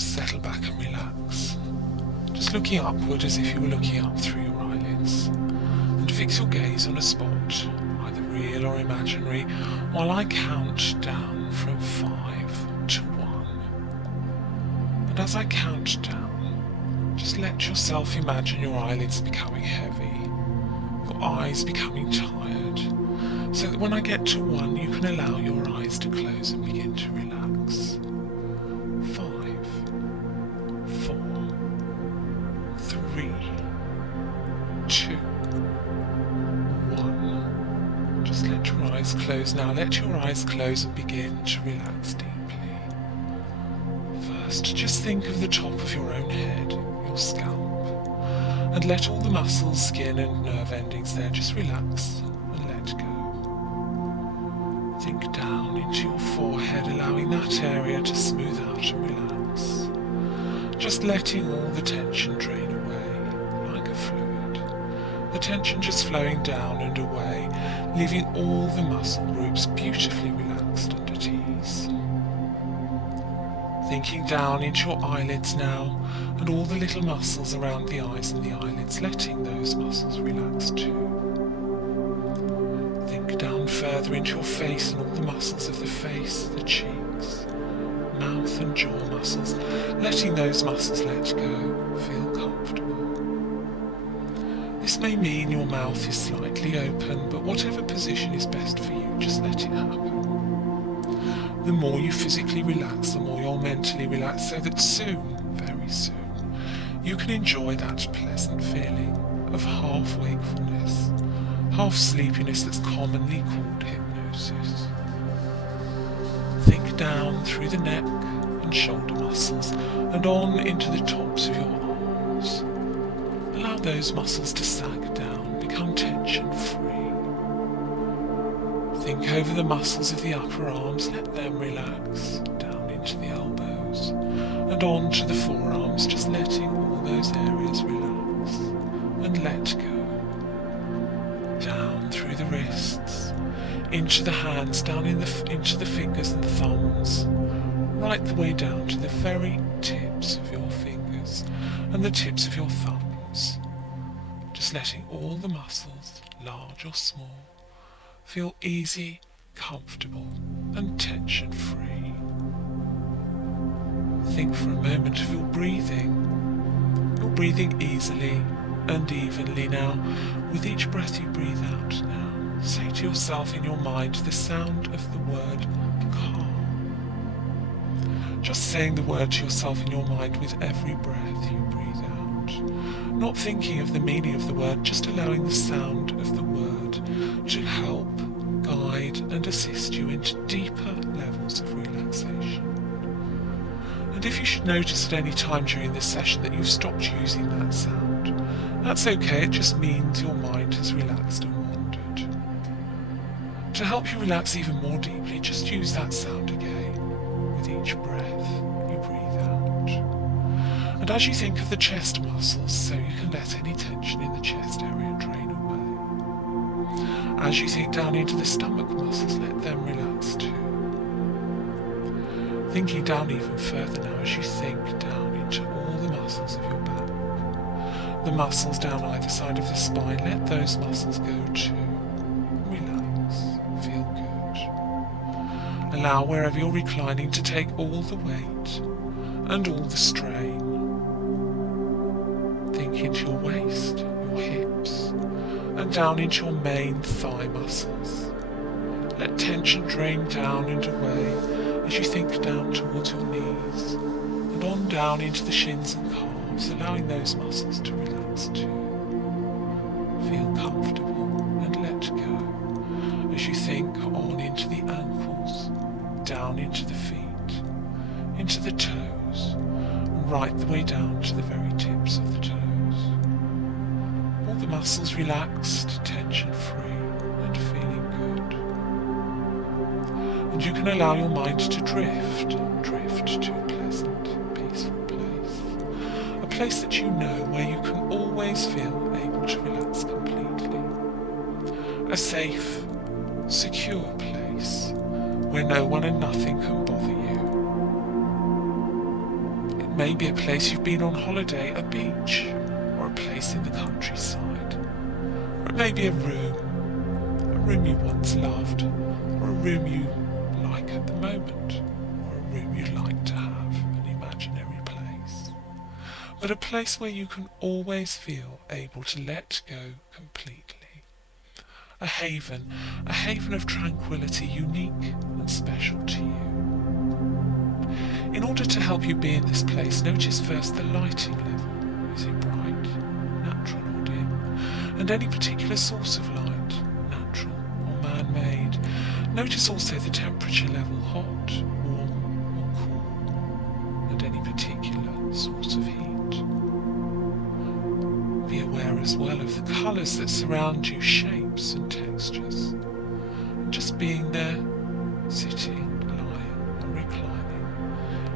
just settle back and relax. Just looking upward as if you were looking up through your eyelids. And fix your gaze on a spot, either real or imaginary, while I count down from 5 to 1. And as I count down, just let yourself imagine your eyelids becoming heavy, your eyes becoming tired, so that when I get to 1, you can allow your eyes to close and begin to relax. 5, 4, 3, 2, 1. Just let your eyes close now. Let your eyes close and begin to relax deeply. First, just think of the top of your own head, your scalp, and let all the muscles, skin and nerve endings there just relax and let go. Think down into your forehead, allowing that area to smooth out and relax. Just letting all the tension drain away, like a fluid. The tension just flowing down and away, leaving all the muscle groups beautifully relaxed and at ease. Thinking down into your eyelids now, and all the little muscles around the eyes and the eyelids, letting those muscles relax too. Think down further into your face and all the muscles of the face, the cheeks, mouth and jaw muscles, letting those muscles let go, feel comfortable. This may mean your mouth is slightly open, but whatever position is best for you, just let it happen. The more you physically relax, the more you'll mentally relax, so that soon, very soon, you can enjoy that pleasant feeling of half wakefulness, half sleepiness that's commonly called hypnosis. Think down through the neck and shoulder muscles and on into the tops of your arms. Allow those muscles to sag down, become tension-free. Think over the muscles of the upper arms, let them relax down into the elbows and on to the forearms, just letting all those areas relax and let go. Down through the wrists, into the hands, down into the fingers and thumbs, right the way down to the very tips of your fingers and the tips of your thumbs. Just letting all the muscles, large or small, feel easy, comfortable and tension-free. Think for a moment of your breathing. You're breathing easily and evenly now. With each breath you breathe out now, say to yourself in your mind the sound of the word calm. Just saying the word to yourself in your mind with every breath you breathe out. Not thinking of the meaning of the word, just allowing the sound of the word to help, guide and assist you into deeper levels of relaxation. And if you should notice at any time during this session that you've stopped using that sound, that's okay, it just means your mind has relaxed and wandered. To help you relax even more deeply, just use that sound again with each breath you breathe out. And as you think of the chest muscles, so you can let any tension in the chest area drain away. As you think down into the stomach muscles, let them relax too. Thinking down even further now as you think down into all the muscles of your back. The muscles down either side of the spine, let those muscles go too. Relax, feel good. Allow wherever you're reclining to take all the weight and all the strain. Think into your waist, your hips, and down into your main thigh muscles. Let tension drain down and away as you think down towards your knees and on down into the shins and calves, allowing those muscles to relax too. Feel comfortable and let go as you think on into the ankles, down into the feet, into the toes, and right the way down to the very tips of the toes. All the muscles relaxed, tension-free and feeling good. And you can allow your mind to drift to a pleasant, peaceful place. A place that you know where you can always feel able to relax completely. A safe, secure place where no one and nothing can bother you. It may be a place you've been on holiday, a beach, or a place in the countryside. Or it may be a room you once loved, or a room you like at the moment, or a room you'd like to have, an imaginary place. But a place where you can always feel able to let go completely. A haven of tranquility, unique and special to you. In order to help you be in this place, notice first the lighting level. Is it bright, natural or dim? And any particular source of light, natural or man-made. Notice also the temperature level, hot, warm or cool, and any particular source of heat. Be aware as well of the colours that surround you, shapes and textures. And just being there, sitting, lying or reclining,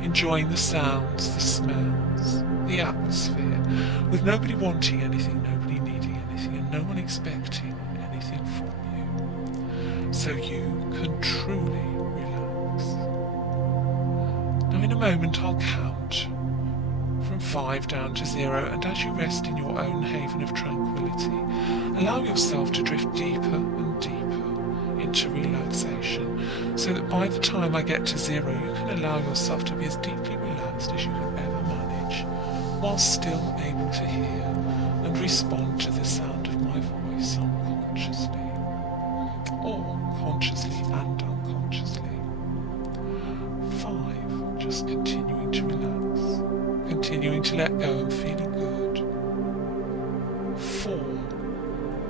enjoying the sounds, the smells, the atmosphere, with nobody wanting anything, nobody needing anything, and no one expecting anything from you. So you can truly relax. Now in a moment I'll count from 5 down to 0, and as you rest in your own haven of tranquility, allow yourself to drift deeper and deeper into relaxation, so that by the time I get to 0, you can allow yourself to be as deeply relaxed as you can ever manage, while still able to hear and respond to the sound of my voice unconsciously, or consciously and unconsciously. 5, just continuing to relax, continuing to let go and feeling good. 4,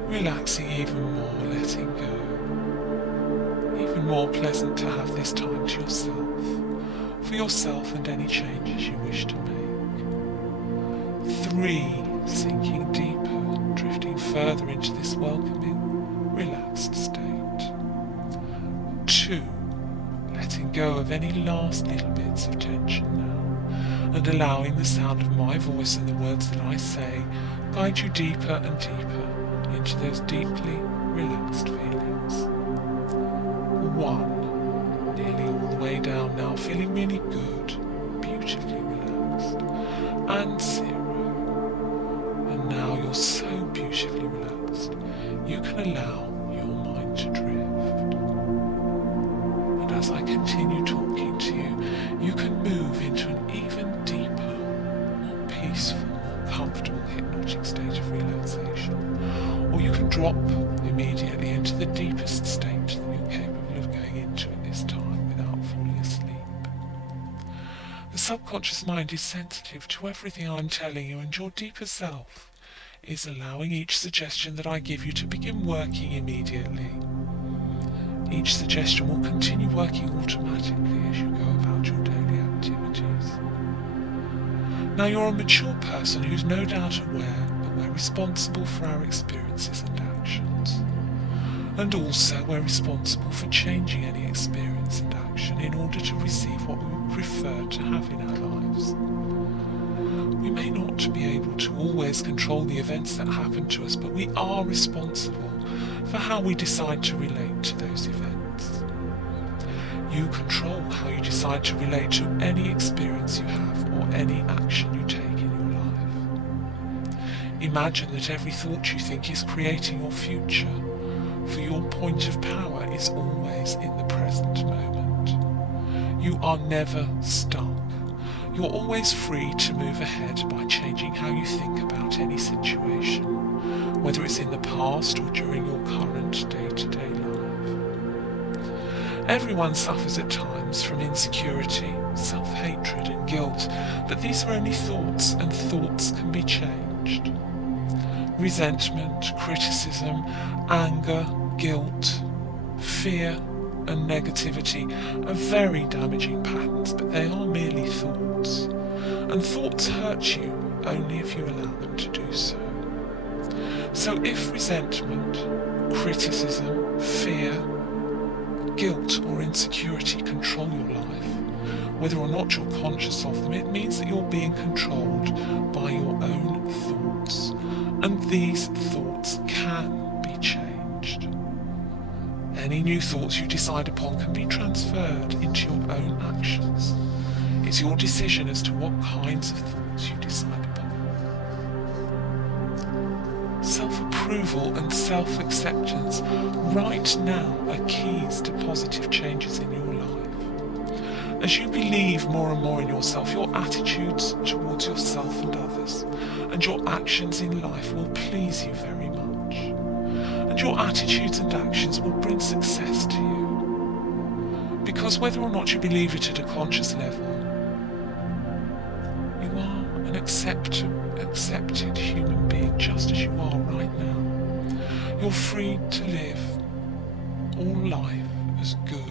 relaxing even more, letting go. Even more pleasant to have this time to yourself, for yourself and any changes you wish to make. 3, sinking deeper, drifting further into this welcoming, relaxed state. 2, letting go of any last little bits of tension now, and allowing the sound of my voice and the words that I say guide you deeper and deeper into those deeply relaxed feelings. 1, nearly all the way down now, feeling really good, beautifully relaxed. And 0, and now you're so beautifully relaxed, you can allow your mind to drift. And as I continue talking to you, you can move into an even deeper, more peaceful, more comfortable hypnotic state of relaxation. Or you can drop immediately into the deepest state that you're capable of going into at this time without falling asleep. The subconscious mind is sensitive to everything I'm telling you, and your deeper self is allowing each suggestion that I give you to begin working immediately. Each suggestion will continue working automatically as you go about your daily activities. Now you're a mature person who's no doubt aware that we're responsible for our experiences and actions. And also we're responsible for changing any experience and action in order to receive what we would prefer to have in our lives. We may not be able to always control the events that happen to us, but we are responsible for how we decide to relate to those events. You control how you decide to relate to any experience you have or any action you take in your life. Imagine that every thought you think is creating your future, for your point of power is always in the present moment. You are never stuck. You're always free to move ahead by changing how you think about any situation, whether it's in the past or during your current day-to-day life. Everyone suffers at times from insecurity, self-hatred and guilt, but these are only thoughts, and thoughts can be changed. Resentment, criticism, anger, guilt, fear and negativity are very damaging patterns, but they are merely thoughts. And thoughts hurt you only if you allow them to do so. So if resentment, criticism, fear, guilt or insecurity control your life, whether or not you're conscious of them, it means that you're being controlled by your own thoughts. And these thoughts can be changed. Any new thoughts you decide upon can be transferred into your own actions. It's your decision as to what kinds of thoughts you decide upon. Self-approval and self-acceptance right now are keys to positive changes in your life. As you believe more and more in yourself, your attitudes towards yourself and others, and your actions in life will please you very much. And your attitudes and actions will bring success to you. Because whether or not you believe it at a conscious level, you are an accepted human being just as you are right now. You're free to live all life as good.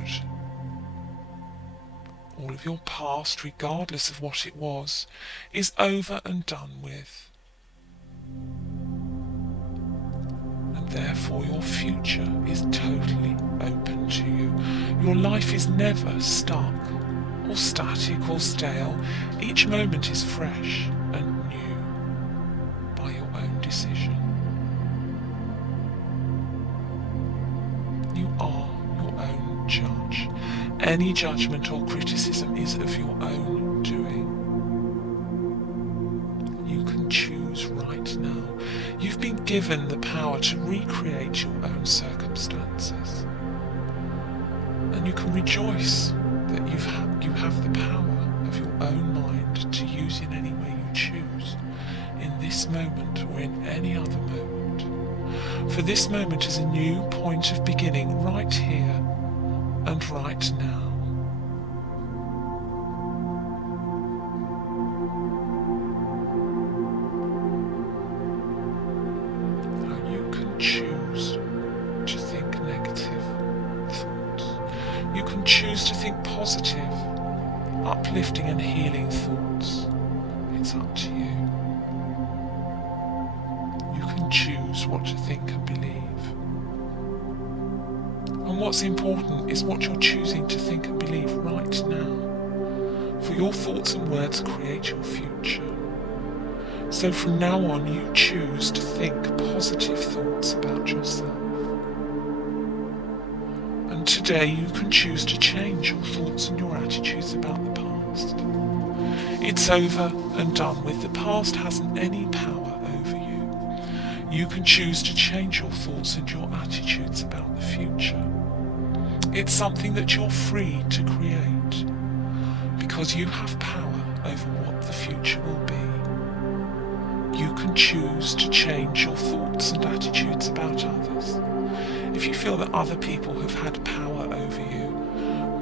All of your past, regardless of what it was, is over and done with. And therefore your future is totally open to you. Your life is never stuck or static or stale. Each moment is fresh and new by your own decision. You are your own judge. Any judgment or criticism is of your own doing. You can choose right now. You've been given the power to recreate your own circumstances. And you can rejoice that you have the power of your own mind to use in any way you choose, in this moment or in any other moment. For this moment is a new point of beginning right here and right now. Now you can choose to think negative thoughts. You can choose to think positive, uplifting and healing thoughts. It's up to you. You can choose what to think and believe. And what's important is what you're choosing to think and believe right now. For your thoughts and words create your future. So from now on you choose to think positive thoughts about yourself. And today you can choose to change your thoughts and your attitudes about the past. It's over and done with. The past hasn't any power over you. You can choose to change your thoughts and your attitudes about the future. It's something that you're free to create, because you have power over what the future will be. You can choose to change your thoughts and attitudes about others. If you feel that other people have had power over you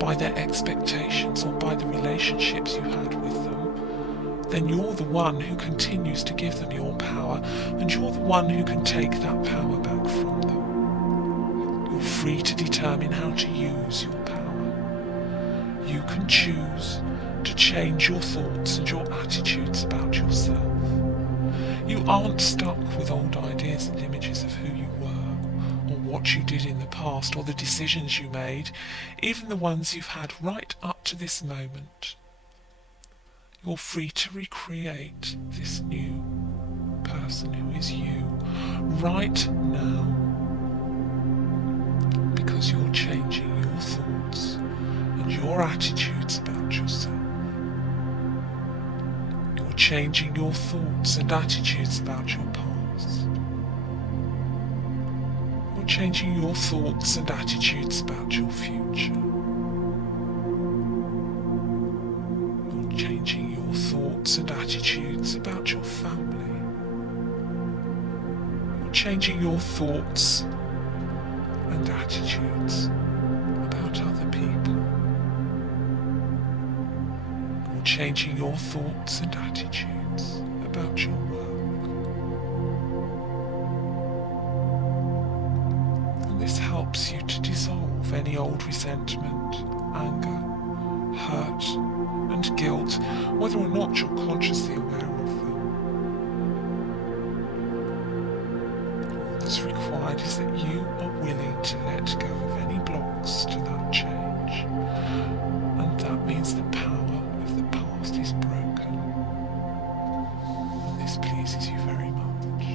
by their expectations or by the relationships you had with them, then you're the one who continues to give them your power, and you're the one who can take that power back from them. You're free to determine how to use your power. You can choose to change your thoughts and your attitudes about yourself. You aren't stuck with old ideas and images of who you were, or what you did in the past, or the decisions you made, even the ones you've had right up to this moment. You're free to recreate this new person who is you right now, because you're changing your thoughts and your attitudes about yourself. You're changing your thoughts and attitudes about your past. You're changing your thoughts and attitudes about your future. You're changing your thoughts and attitudes about your family. You're changing your thoughts and attitudes about other people. You're changing your thoughts and attitudes about your work. And this helps you to dissolve any old resentment, anger, hurt, and guilt, whether or not you're consciously aware of them. All that's required is that you are willing to let go of any blocks to that change, and that means the power of the past is broken, and this pleases you very much.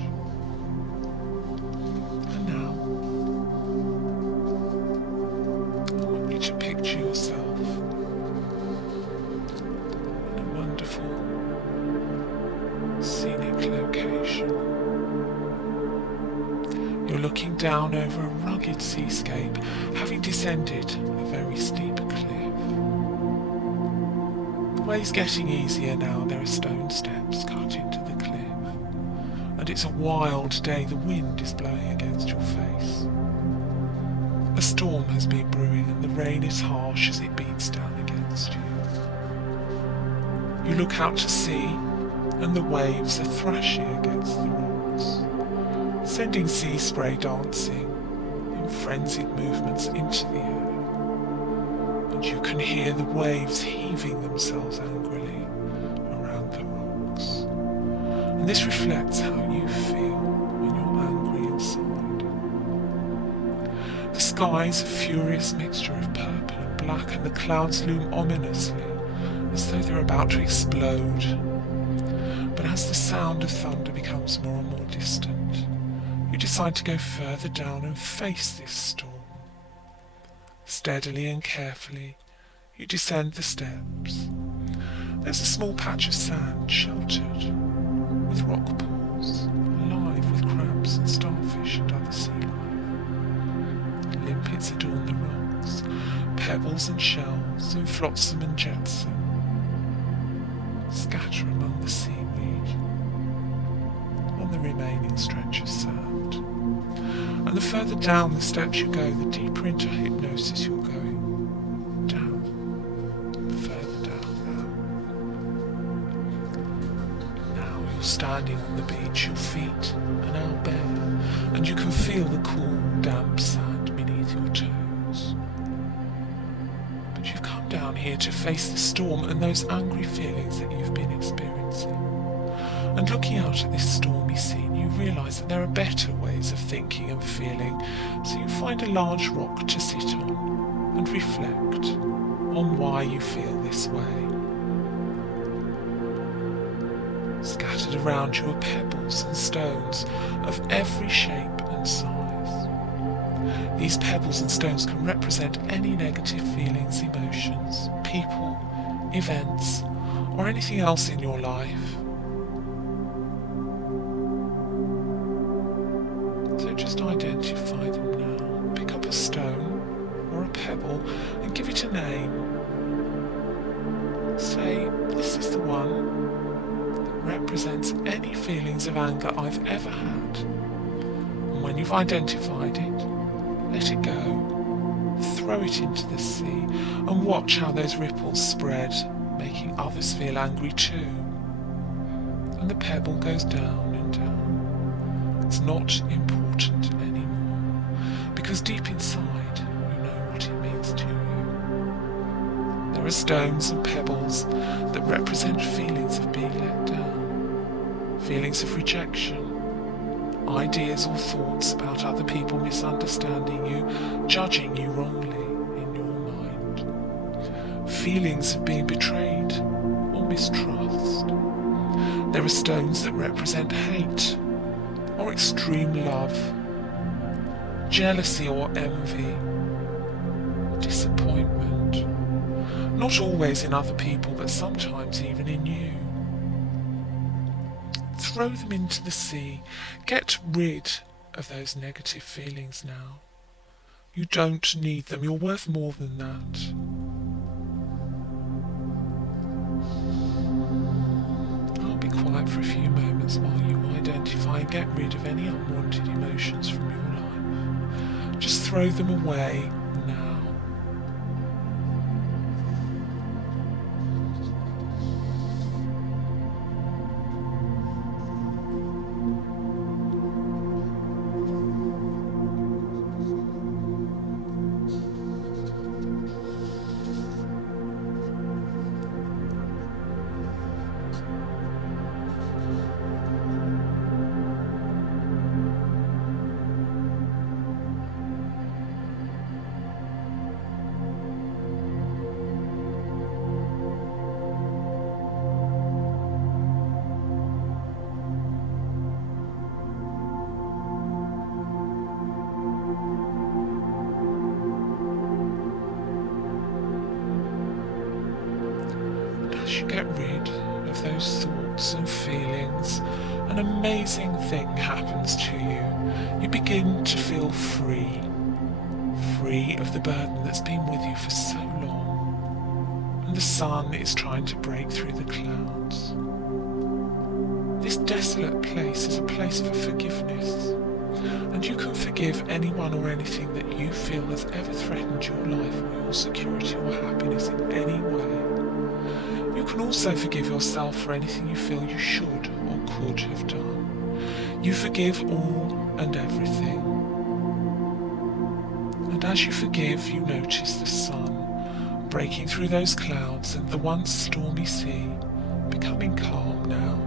And now, I want you to picture yourself scenic location. You're looking down over a rugged seascape, having descended a very steep cliff. The way's getting easier now. There are stone steps cut into the cliff, and it's a wild day. The wind is blowing against your face. A storm has been brewing, and the rain is harsh as it beats down against you. You look out to sea, and the waves are thrashing against the rocks, sending sea spray dancing in frenzied movements into the air. And you can hear the waves heaving themselves angrily around the rocks. And this reflects how you feel when you're angry inside. The sky's a furious mixture of purple and black, and the clouds loom ominously as though they're about to explode. But as the sound of thunder becomes more and more distant, you decide to go further down and face this storm. Steadily and carefully, you descend the steps. There's a small patch of sand sheltered with rock pools, alive with crabs and starfish and other sea life. Limpets adorn the rocks, pebbles and shells and flotsam and jetsam scatter among the seaweed on the remaining stretch of sand. And the further down the steps you go, the deeper into hypnosis you're going. Down, further down now. Now you're standing on the beach, your feet are now bare, and you can feel the cool, damp sand beneath your toes. But you've come down here to face the storm and those angry feelings that you've been experiencing. And looking out at this stormy scene, you realise that there are better ways of thinking and feeling, so you find a large rock to sit on and reflect on why you feel this way. Scattered around you are pebbles and stones of every shape and size. These pebbles and stones can represent any negative feelings, emotions, people, events, or anything else in your life. So just identify them now. Pick up a stone or a pebble and give it a name. Say, this is the one that represents any feelings of anger I've ever had. And when you've identified it, let it go. Throw it into the sea and watch how those ripples spread, making others feel angry too. And the pebble goes down and down. It's not important anymore, because deep inside you know what it means to you. There are stones and pebbles that represent feelings of being let down, feelings of rejection, ideas or thoughts about other people misunderstanding you, judging you wrongly in your mind, feelings of being betrayed or mistrust. There are stones that represent hate or extreme love, jealousy or envy, disappointment, not always in other people, but sometimes even in you. Throw them into the sea. Get rid of those negative feelings now. You don't need them. You're worth more than that. I'll be quiet for a few moments while you identify and get rid of any unwanted emotions from your life. Just throw them away now. As you get rid of those thoughts and feelings, an amazing thing happens to you. You begin to feel free. Free of the burden that's been with you for so long. And the sun is trying to break through the clouds. This desolate place is a place for forgiveness. And you can forgive anyone or anything that you feel has ever threatened your life or your security or happiness in any way. You can also forgive yourself for anything you feel you should or could have done. You forgive all and everything. And as you forgive, you notice the sun breaking through those clouds and the once stormy sea becoming calm now.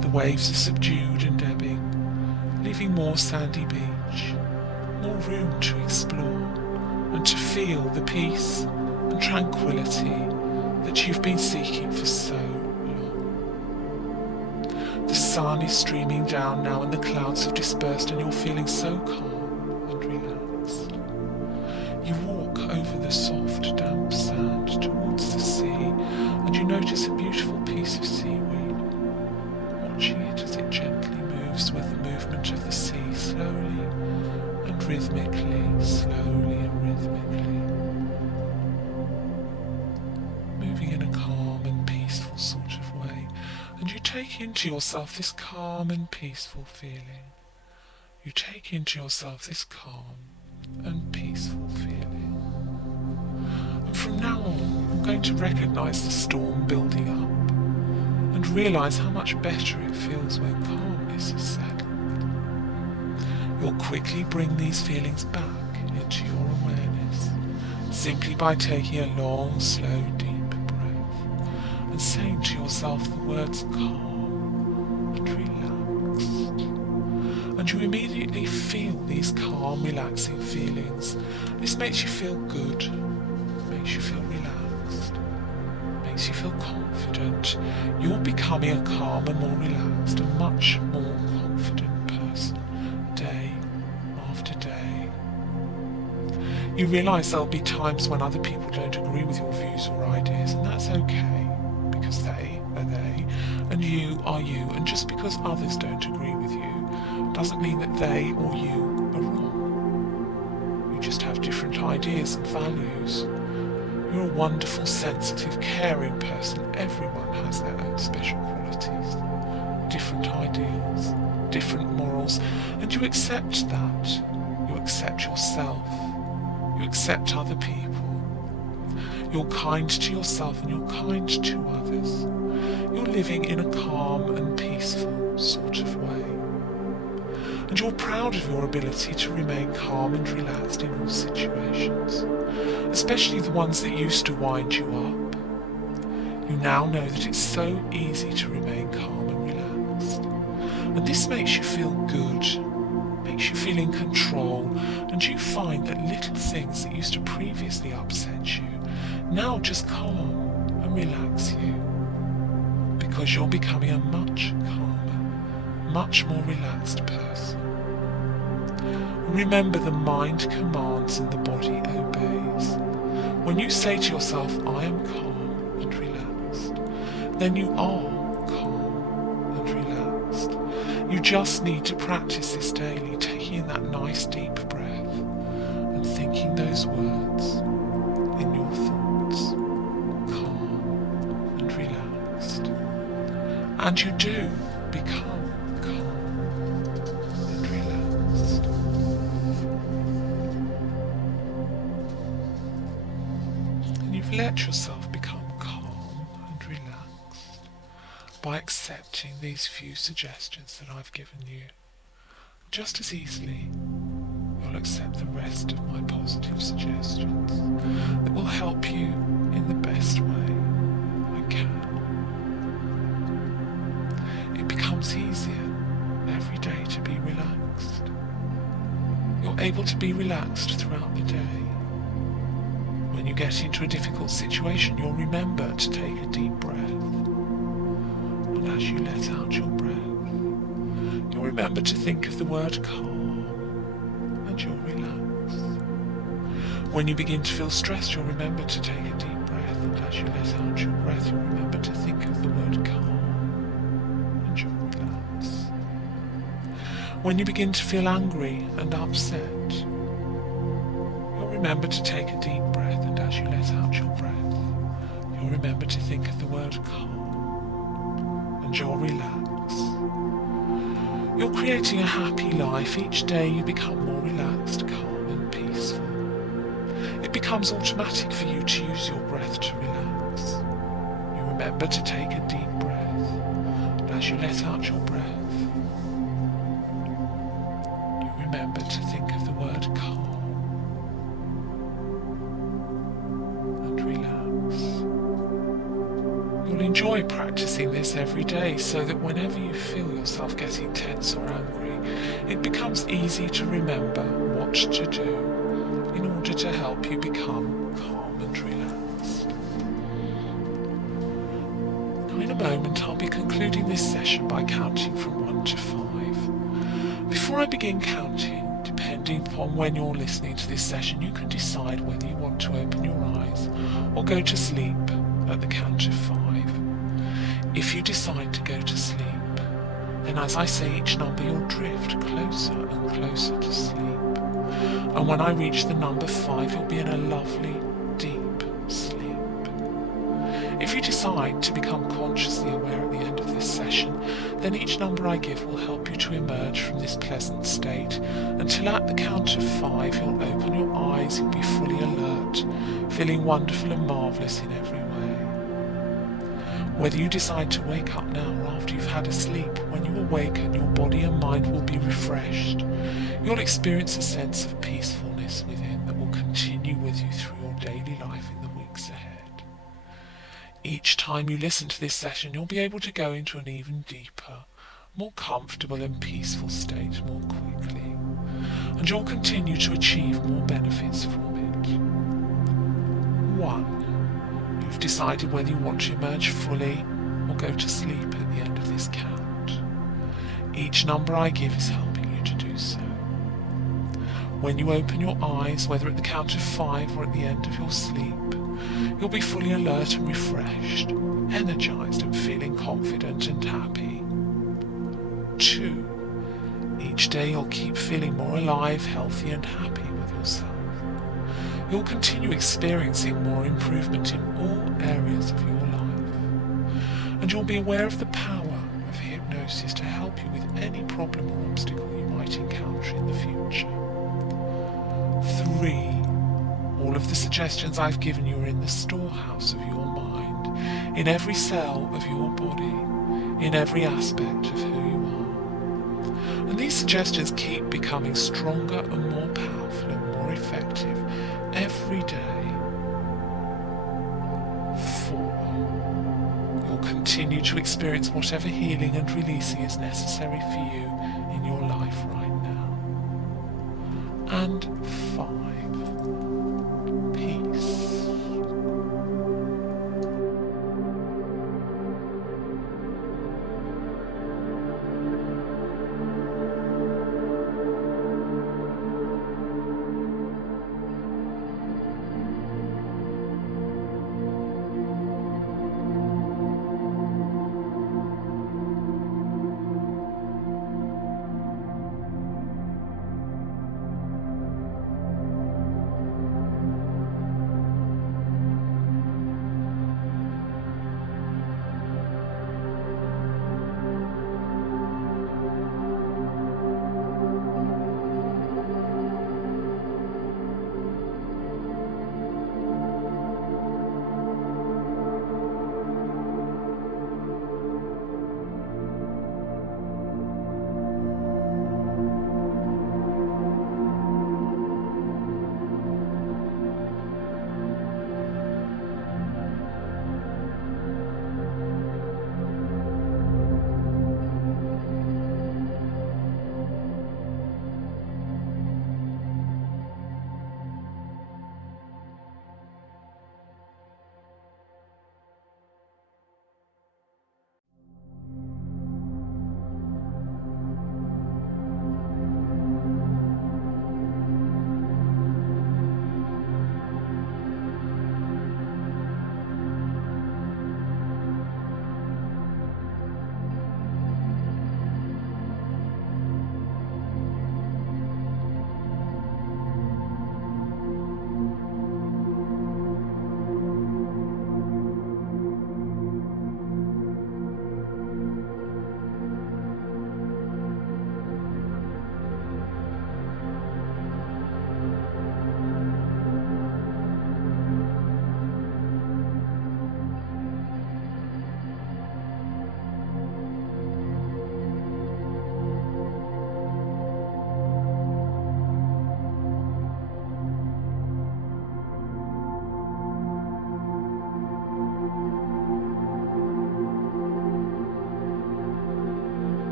The waves are subdued and ebbing, leaving more sandy beach, more room to explore and to feel the peace and tranquility that you've been seeking for so long. The sun is streaming down now and the clouds have dispersed and you're feeling so calm and relaxed. You walk over the soft, damp sand towards the sea and you notice a beautiful piece of seaweed, watching it as it gently moves with the movement of the sea, slowly and rhythmically, slowly and rhythmically, moving in a calm and peaceful sort of way, and you take into yourself this calm and peaceful feeling. You take into yourself this calm and peaceful feeling. And from now on, you're going to recognise the storm building up and realise how much better it feels when calmness is settled. You'll quickly bring these feelings back into your awareness, simply by taking a long, slow, deep breath and saying to yourself the words calm and relaxed. And you immediately feel these calm, relaxing feelings. This makes you feel good, makes you feel relaxed, makes you feel confident. You're becoming a calmer, more relaxed, and much more confident person, day after day. You realise there'll be times when other people don't agree with your views or ideas, and that's okay, because they are they, and you are you, and just because others don't agree with you doesn't mean that they or you are wrong. You just have different ideas and values. You're a wonderful, sensitive, caring person. Everyone has their own special qualities, different ideals, different morals, and you accept that. You accept yourself. You accept other people. You're kind to yourself and you're kind to others. You're living in a calm and peaceful sort of way. And you're proud of your ability to remain calm and relaxed in all situations, especially the ones that used to wind you up. You now know that it's so easy to remain calm and relaxed. And this makes you feel good, makes you feel in control, and you find that little things that used to previously upset you now just calm and relax you, because you're becoming a much calmer, much more relaxed person. Remember, the mind commands and the body obeys. When you say to yourself, I am calm and relaxed, then you are calm and relaxed. You just need to practice this daily, taking in that nice deep breath and thinking those words in your thoughts, calm and relaxed. And you do become let yourself become calm and relaxed by accepting these few suggestions that I've given you. Just as easily, you'll accept the rest of my positive suggestions that will help you in the best way I can. It becomes easier every day to be relaxed. You're able to be relaxed throughout the day. When you get into a difficult situation, you'll remember to take a deep breath. And as you let out your breath, you'll remember to think of the word calm, and you'll relax. When you begin to feel stressed, you'll remember to take a deep breath, and as you let out your breath, you'll remember to think of the word calm, When you begin to feel angry and upset, you'll remember to take a deep breath, and as you let out your breath, you'll remember to think of the word calm, and you'll relax. You're creating a happy life. Each day you become more relaxed, calm and peaceful. It becomes automatic for you to use your breath to relax. You remember to take a deep breath, and as you let out your breath, you remember to think of the word calm and relax. You'll enjoy practicing this every day so that whenever you feel yourself getting tense or angry, it becomes easy to remember what to do in order to help you become calm and relaxed. Now in a moment I'll be concluding this session by counting from 1 to 5. Before I begin counting, depending upon when you're listening to this session, you can decide whether you want to open your eyes or go to sleep at the count of 5. If you decide to go to sleep, then as I say each number you'll drift closer and closer to sleep. And when I reach the number 5, you'll be in a lovely, deep sleep. If you decide to become consciously aware at the end of this session, then each number I give will help you to emerge from this pleasant state until at the count of 5 you'll open your eyes, you'll be fully alert, feeling wonderful and marvellous in every way. Whether you decide to wake up now or after you've had a sleep, when you awaken, your body and mind will be refreshed. You'll experience a sense of peacefulness within that will continue with you through your daily life in the weeks ahead. Each time you listen to this session, you'll be able to go into an even deeper, more comfortable and peaceful state more quickly, and you'll continue to achieve more benefits from it. 1. You've decided whether you want to emerge fully or go to sleep at the end of this count. Each number I give is helping you to do so. When you open your eyes, whether at the count of 5 or at the end of your sleep, you'll be fully alert and refreshed, energized and feeling confident and happy. 2. Each day you'll keep feeling more alive, healthy and happy with yourself. You'll continue experiencing more improvement in all areas of your life. And you'll be aware of the power of hypnosis to help you with any problem or obstacle you might encounter in the future. 3. All of the suggestions I've given you are in the storehouse of your mind, in every cell of your body, in every aspect of who you are. And these suggestions keep becoming stronger and more powerful and more effective every day. 4. You'll continue to experience whatever healing and releasing is necessary for you in your life right now. And 5.